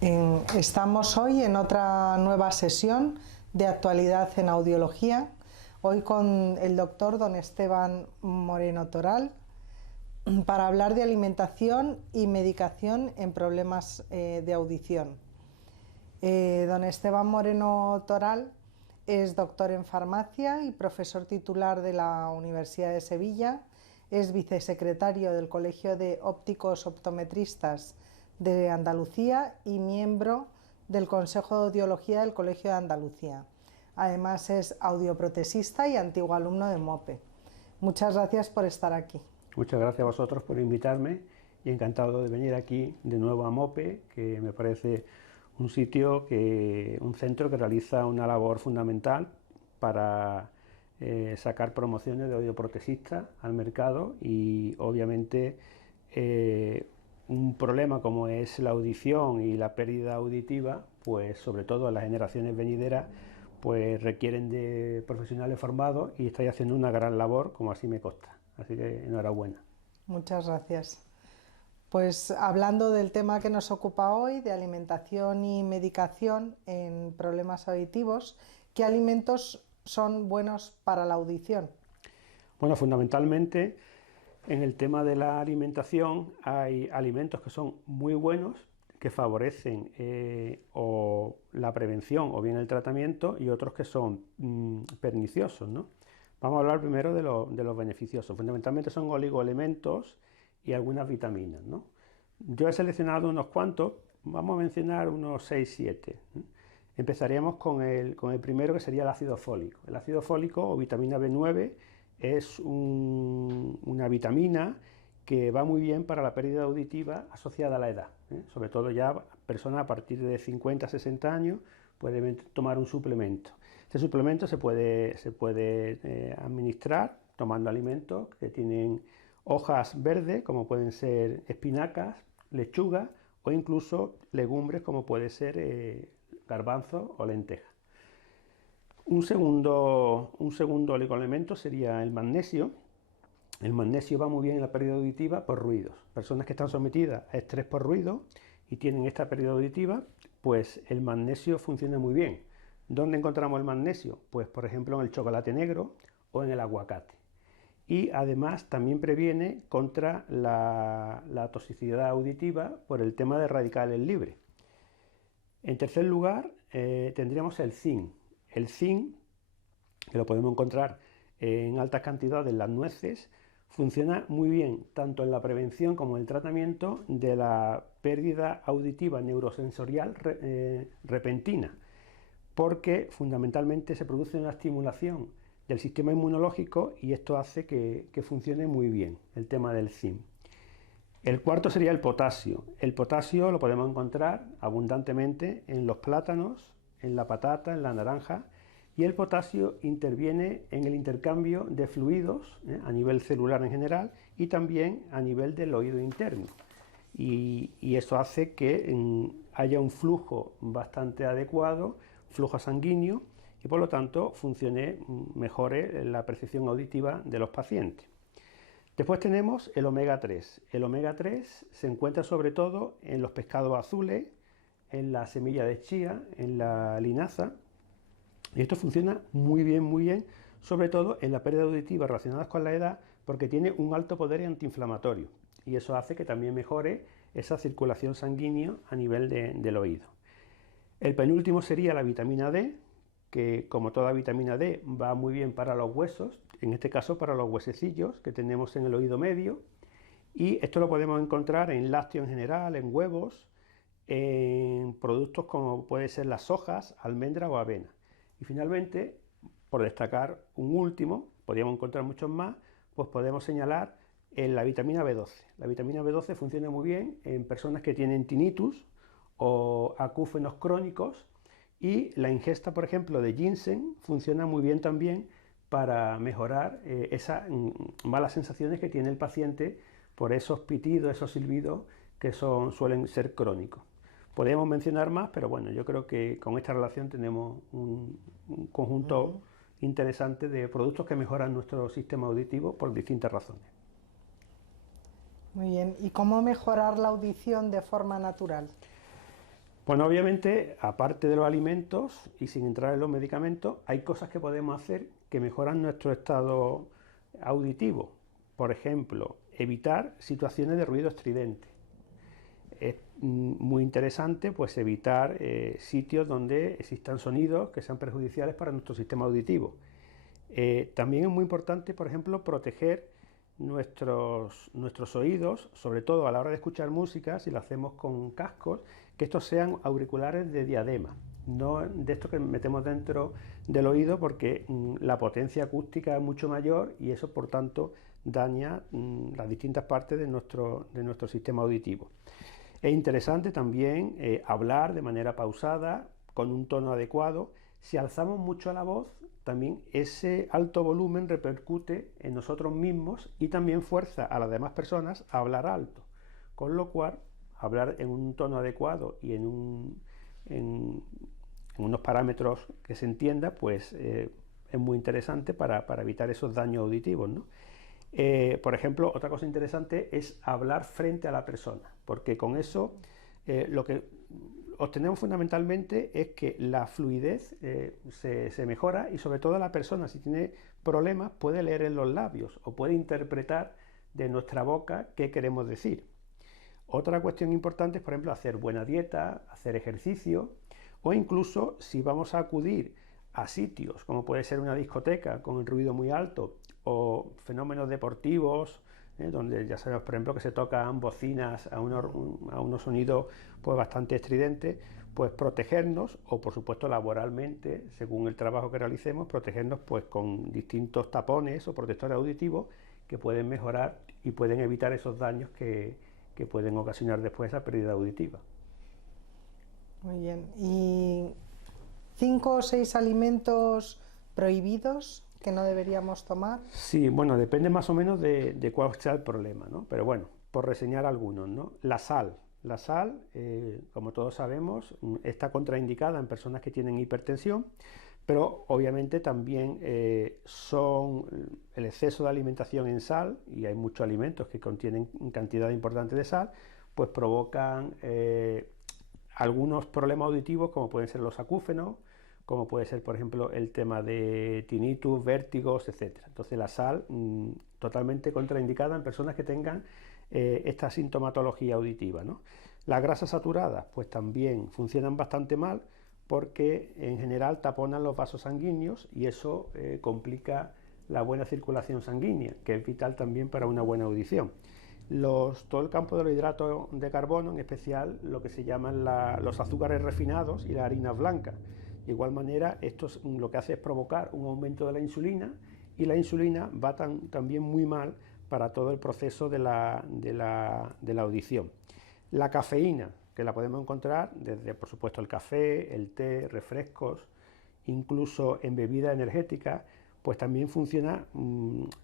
Estamos hoy en otra nueva sesión de actualidad en audiología, hoy con el doctor don Esteban Moreno Toral, para hablar de alimentación y medicación en problemas de audición. Don Esteban Moreno Toral es doctor en farmacia y profesor titular de la Universidad de Sevilla, es vicesecretario del Colegio de Ópticos Optometristas de Andalucía y miembro del Consejo de Audiología del Colegio de Andalucía. Además es audioprotesista y antiguo alumno de MOPE. Muchas gracias por estar aquí. Muchas gracias a vosotros por invitarme y encantado de venir aquí de nuevo a MOPE, que me parece un sitio, un centro que realiza una labor fundamental para sacar promociones de audioprotesistas al mercado y obviamente un problema como es la audición y la pérdida auditiva, pues sobre todo en las generaciones venideras, pues requieren de profesionales formados y estáis haciendo una gran labor, como así me consta. Así que enhorabuena. Muchas gracias. Pues hablando del tema que nos ocupa hoy, de alimentación y medicación en problemas auditivos, ¿qué alimentos son buenos para la audición? Bueno, fundamentalmente en el tema de la alimentación hay alimentos que son muy buenos, que favorecen o la prevención o bien el tratamiento, y otros que son perniciosos, ¿no? Vamos a hablar primero de los beneficiosos. Fundamentalmente son oligoelementos y algunas vitaminas, ¿no? Yo he seleccionado unos cuantos, vamos a mencionar unos 6-7. Empezaríamos con el primero, que sería el ácido fólico. El ácido fólico o vitamina B9 es una vitamina que va muy bien para la pérdida auditiva asociada a la edad, sobre todo ya personas a partir de 50-60 años pues deben tomar un suplemento. Este suplemento se puede administrar tomando alimentos que tienen hojas verdes, como pueden ser espinacas, lechuga o incluso legumbres como puede ser garbanzos o lentejas. Un segundo oligoelemento sería el magnesio. El magnesio va muy bien en la pérdida auditiva por ruidos. Personas que están sometidas a estrés por ruido y tienen esta pérdida auditiva, pues el magnesio funciona muy bien. ¿Dónde encontramos el magnesio? Pues por ejemplo en el chocolate negro o en el aguacate. Y además también previene contra la toxicidad auditiva por el tema de radicales libres. En tercer lugar tendríamos el zinc. El zinc, que lo podemos encontrar en altas cantidades en las nueces, funciona muy bien tanto en la prevención como en el tratamiento de la pérdida auditiva neurosensorial repentina, porque fundamentalmente se produce una estimulación del sistema inmunológico y esto hace que funcione muy bien el tema del zinc. El cuarto sería el potasio. El potasio lo podemos encontrar abundantemente en los plátanos, en la patata, en la naranja, y el potasio interviene en el intercambio de fluidos a nivel celular en general y también a nivel del oído interno. Y eso hace que haya un flujo bastante adecuado, flujo sanguíneo, y por lo tanto mejore la percepción auditiva de los pacientes. Después tenemos el omega 3. El omega 3 se encuentra sobre todo en los pescados azules, en la semilla de chía, en la linaza, y esto funciona muy bien, sobre todo en la pérdida auditiva relacionada con la edad, porque tiene un alto poder antiinflamatorio y eso hace que también mejore esa circulación sanguínea a nivel del oído. El penúltimo sería la vitamina D, que como toda vitamina D va muy bien para los huesos, en este caso para los huesecillos que tenemos en el oído medio, y esto lo podemos encontrar en lácteos en general, en huevos, en productos como puede ser las hojas, almendra o avena. Y finalmente, por destacar un último, podríamos encontrar muchos más, pues podemos señalar la vitamina B12. La vitamina B12 funciona muy bien en personas que tienen tinnitus o acúfenos crónicos, y la ingesta, por ejemplo, de ginseng funciona muy bien también para mejorar esas malas sensaciones que tiene el paciente por esos pitidos, esos silbidos que suelen ser crónicos. Podríamos mencionar más, pero bueno, yo creo que con esta relación tenemos un conjunto interesante de productos que mejoran nuestro sistema auditivo por distintas razones. Muy bien. ¿Y cómo mejorar la audición de forma natural? Bueno, obviamente, aparte de los alimentos y sin entrar en los medicamentos, hay cosas que podemos hacer que mejoran nuestro estado auditivo. Por ejemplo, evitar situaciones de ruido estridente. Es muy interesante pues evitar sitios donde existan sonidos que sean perjudiciales para nuestro sistema auditivo. También es muy importante, por ejemplo, proteger nuestros oídos, sobre todo a la hora de escuchar música, si lo hacemos con cascos, que estos sean auriculares de diadema, no de estos que metemos dentro del oído, porque la potencia acústica es mucho mayor y eso, por tanto, daña las distintas partes de nuestro sistema auditivo. Es interesante también hablar de manera pausada, con un tono adecuado. Si alzamos mucho la voz, también ese alto volumen repercute en nosotros mismos y también fuerza a las demás personas a hablar alto. Con lo cual, hablar en un tono adecuado y en unos parámetros que se entienda, pues es muy interesante para evitar esos daños auditivos, ¿no? Por ejemplo, otra cosa interesante es hablar frente a la persona, porque con eso lo que obtenemos fundamentalmente es que la fluidez se mejora y sobre todo la persona, si tiene problemas, puede leer en los labios o puede interpretar de nuestra boca qué queremos decir. Otra cuestión importante es, por ejemplo, hacer buena dieta, hacer ejercicio o incluso si vamos a acudir a sitios como puede ser una discoteca con el ruido muy alto o fenómenos deportivos, donde ya sabemos, por ejemplo, que se tocan bocinas a unos sonidos pues, bastante estridentes, pues protegernos, o por supuesto laboralmente, según el trabajo que realicemos, protegernos pues, con distintos tapones o protectores auditivos que pueden mejorar y pueden evitar esos daños que pueden ocasionar después esa pérdida auditiva. Muy bien. ¿Y 5 o 6 alimentos prohibidos que no deberíamos tomar? Sí, bueno, depende más o menos de cuál sea el problema, ¿no? Pero bueno, por reseñar algunos, ¿no? La sal. La sal, como todos sabemos, está contraindicada en personas que tienen hipertensión, pero obviamente también son el exceso de alimentación en sal, y hay muchos alimentos que contienen cantidad importante de sal, pues provocan algunos problemas auditivos como pueden ser los acúfenos, como puede ser, por ejemplo, el tema de tinnitus, vértigos, etc. Entonces la sal totalmente contraindicada en personas que tengan esta sintomatología auditiva, ¿no? Las grasas saturadas pues también funcionan bastante mal porque en general taponan los vasos sanguíneos y eso complica la buena circulación sanguínea, que es vital también para una buena audición. Todo el campo de los hidratos de carbono, en especial lo que se llaman los azúcares refinados y las harinas blancas. De igual manera, esto lo que hace es provocar un aumento de la insulina y la insulina va también muy mal para todo el proceso de la audición. La cafeína, que la podemos encontrar desde, por supuesto, el café, el té, refrescos, incluso en bebidas energéticas, pues también funciona,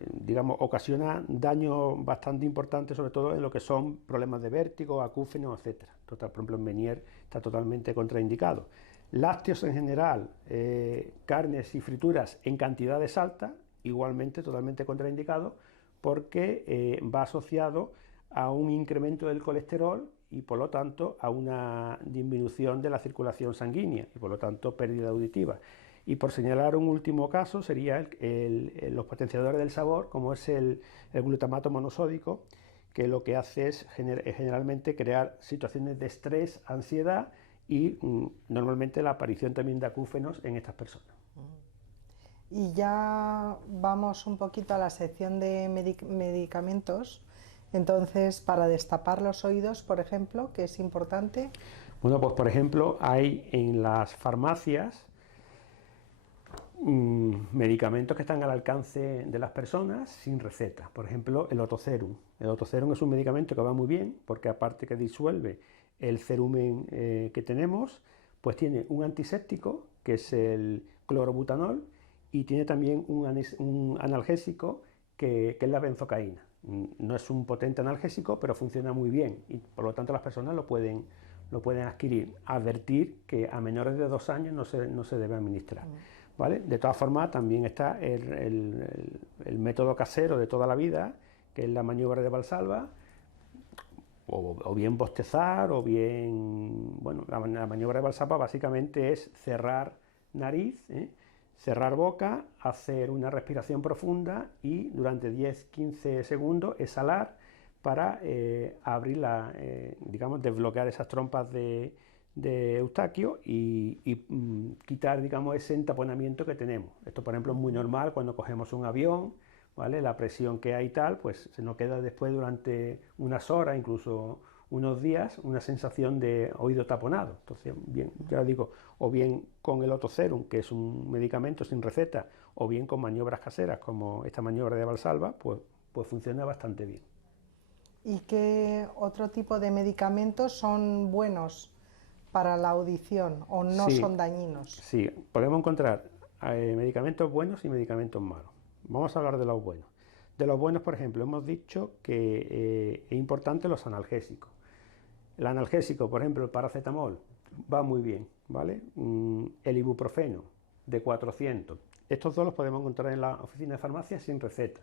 digamos, ocasiona daño bastante importante, sobre todo en lo que son problemas de vértigo, acúfenos, etc. Total, por ejemplo, en Menier está totalmente contraindicado. Lácteos en general, carnes y frituras en cantidades altas, igualmente totalmente contraindicado, porque va asociado a un incremento del colesterol y por lo tanto a una disminución de la circulación sanguínea y por lo tanto pérdida auditiva. Y por señalar un último caso sería los potenciadores del sabor, como es el glutamato monosódico, que lo que hace es generalmente crear situaciones de estrés, ansiedad y normalmente la aparición también de acúfenos en estas personas. Y ya vamos un poquito a la sección de medicamentos. Entonces, para destapar los oídos, por ejemplo, que es importante. Bueno, pues por ejemplo, hay en las farmacias medicamentos que están al alcance de las personas sin receta. Por ejemplo, el Otocerum. El Otocerum es un medicamento que va muy bien porque aparte que disuelve el cerumen que tenemos, pues tiene un antiséptico, que es el clorobutanol, y tiene también un analgésico, que es la benzocaína. No es un potente analgésico, pero funciona muy bien y por lo tanto las personas lo pueden adquirir. Advertir que a menores de 2 años no se debe administrar. ¿Vale? De todas formas, también está el método casero de toda la vida, que es la maniobra de Valsalva, o bien bostezar, o bien, bueno, la maniobra de Valsalva básicamente es cerrar nariz, cerrar boca, hacer una respiración profunda y durante 10-15 segundos exhalar para abrir digamos, desbloquear esas trompas de Eustaquio y quitar, digamos, ese entaponamiento que tenemos. Esto, por ejemplo, es muy normal cuando cogemos un avión, ¿vale? La presión que hay y tal, pues se nos queda después durante unas horas, incluso unos días, una sensación de oído taponado. Entonces, bien, ya digo, o bien con el Otocerum, que es un medicamento sin receta, o bien con maniobras caseras como esta maniobra de Valsalva, pues funciona bastante bien. ¿Y qué otro tipo de medicamentos son buenos para la audición o no Sí, son dañinos? sí, podemos encontrar medicamentos buenos y medicamentos malos. Vamos a hablar de los buenos. De los buenos, por ejemplo, hemos dicho que es importante los analgésicos. El analgésico, por ejemplo, el paracetamol, va muy bien, ¿vale? El ibuprofeno, de 400. Estos dos los podemos encontrar en la oficina de farmacia sin receta,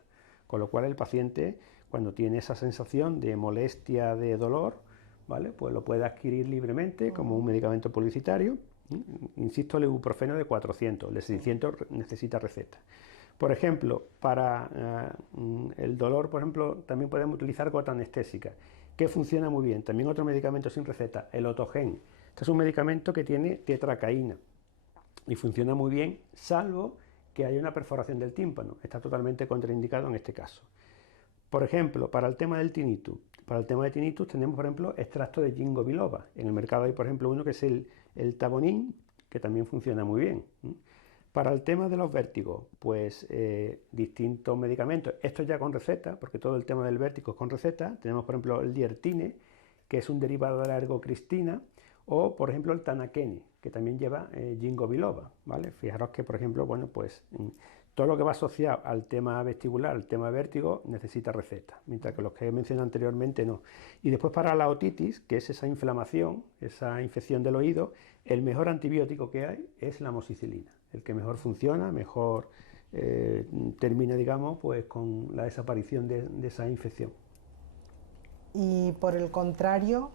con lo cual el paciente, cuando tiene esa sensación de molestia, de dolor, ¿vale? Pues lo puede adquirir libremente como un medicamento publicitario. Insisto, el ibuprofeno de 400, el de 600 necesita receta. Por ejemplo, para el dolor, por ejemplo, también podemos utilizar gota anestésica, que funciona muy bien. También otro medicamento sin receta, el Otogen. Este es un medicamento que tiene tetracaína y funciona muy bien, salvo que haya una perforación del tímpano. Está totalmente contraindicado en este caso. Por ejemplo, para el tema del tinnitus. Para el tema de tinnitus tenemos, por ejemplo, extracto de ginkgo biloba. En el mercado hay, por ejemplo, uno que es el Tabonin, que también funciona muy bien. Para el tema de los vértigos, pues distintos medicamentos. Esto ya con receta, porque todo el tema del vértigo es con receta. Tenemos, por ejemplo, el Diertine, que es un derivado de la ergocristina, o, por ejemplo, el Tanaquene, que también lleva ginkgo biloba, ¿vale? Fijaros que, por ejemplo, bueno, pues todo lo que va asociado al tema vestibular, al tema vértigo, necesita receta, mientras que los que he mencionado anteriormente no. Y después para la otitis, que es esa inflamación, esa infección del oído, el mejor antibiótico que hay es la amoxicilina, el que mejor funciona, mejor termina, digamos, pues con la desaparición de esa infección. Y por el contrario,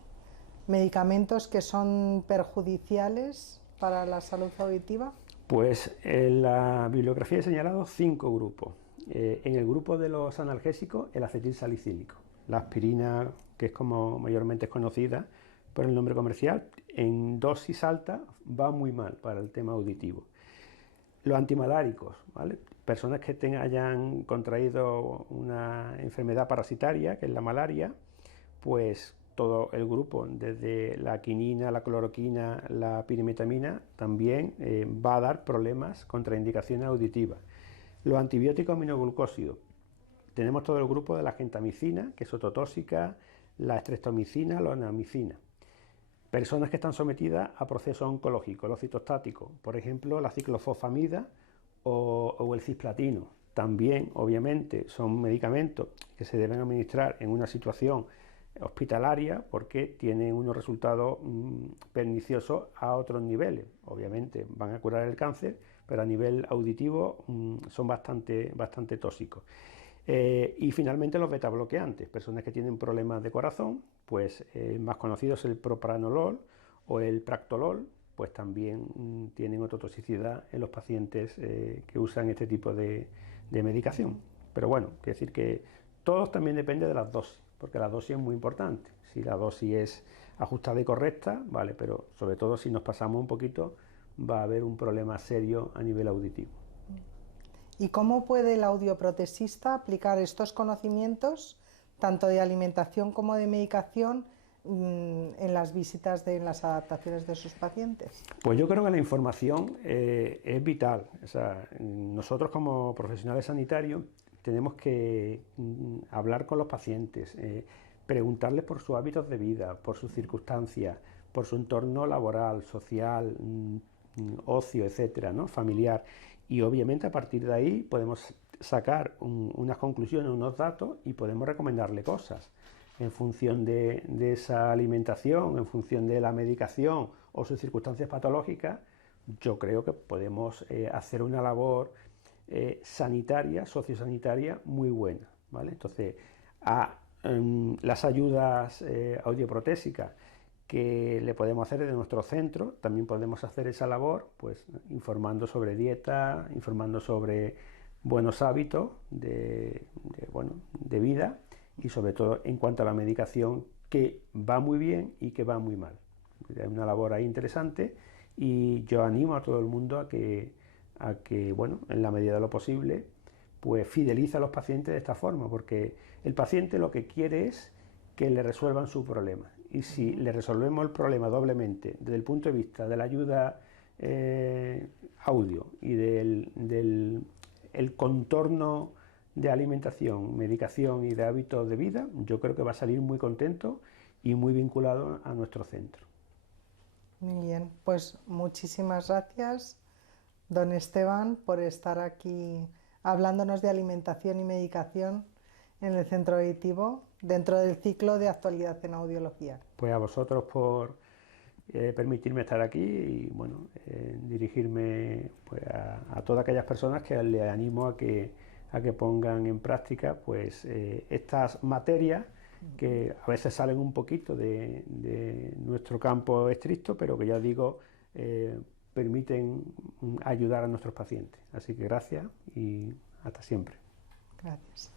medicamentos que son perjudiciales para la salud auditiva. Pues en la bibliografía he señalado 5 grupos. En el grupo de los analgésicos, el acetilsalicílico, la aspirina, que es como mayormente es conocida por el nombre comercial, en dosis alta va muy mal para el tema auditivo. Los antimaláricos, ¿vale? Personas que hayan contraído una enfermedad parasitaria, que es la malaria, pues todo el grupo, desde la quinina, la cloroquina, la pirimetamina, también va a dar problemas, contraindicaciones auditivas. Los antibióticos aminoglucósidos. Tenemos todo el grupo de la gentamicina, que es ototóxica, la streptomicina, la oramicina. Personas que están sometidas a procesos oncológicos, los citostáticos, por ejemplo, la ciclofosfamida o el cisplatino. También, obviamente, son medicamentos que se deben administrar en una situación hospitalaria porque tienen unos resultados perniciosos a otros niveles. Obviamente van a curar el cáncer, pero a nivel auditivo son bastante tóxicos. Y finalmente los betabloqueantes, personas que tienen problemas de corazón, pues más conocidos el propranolol o el practolol, pues también tienen ototoxicidad en los pacientes que usan este tipo de medicación. Pero bueno, quiero decir que todos también depende de las dosis, porque la dosis es muy importante. Si la dosis es ajustada y correcta, vale, pero sobre todo si nos pasamos un poquito, va a haber un problema serio a nivel auditivo. ¿Y cómo puede el audioprotesista aplicar estos conocimientos, tanto de alimentación como de medicación, en las visitas, en las adaptaciones de sus pacientes? Pues yo creo que la información es vital. O sea, nosotros como profesionales sanitarios tenemos que hablar con los pacientes, preguntarles por sus hábitos de vida, por sus circunstancias, por su entorno laboral, social, ocio, etcétera, ¿no? Familiar. Y obviamente a partir de ahí podemos sacar unas conclusiones, unos datos y podemos recomendarle cosas en función de esa alimentación, en función de la medicación o sus circunstancias patológicas. Yo creo que podemos hacer una labor sanitaria, sociosanitaria muy buena, ¿vale? Entonces, las ayudas audioprotésicas que le podemos hacer desde nuestro centro, también podemos hacer esa labor, pues informando sobre dieta, informando sobre buenos hábitos de vida y sobre todo en cuanto a la medicación, que va muy bien y que va muy mal. Hay una labor ahí interesante y yo animo a todo el mundo a que bueno, en la medida de lo posible, pues fideliza a los pacientes de esta forma, porque el paciente lo que quiere es que le resuelvan su problema. Y si le resolvemos el problema doblemente desde el punto de vista de la ayuda audio y del el contorno de alimentación, medicación y de hábitos de vida, yo creo que va a salir muy contento y muy vinculado a nuestro centro. Muy bien, pues muchísimas gracias, don Esteban, por estar aquí hablándonos de alimentación y medicación en el centro auditivo dentro del ciclo de actualidad en audiología. Pues a vosotros por permitirme estar aquí y bueno, dirigirme pues, a todas aquellas personas que les animo a que pongan en práctica pues estas materias que a veces salen un poquito de nuestro campo estricto, pero que ya digo, permiten ayudar a nuestros pacientes. Así que gracias y hasta siempre. Gracias.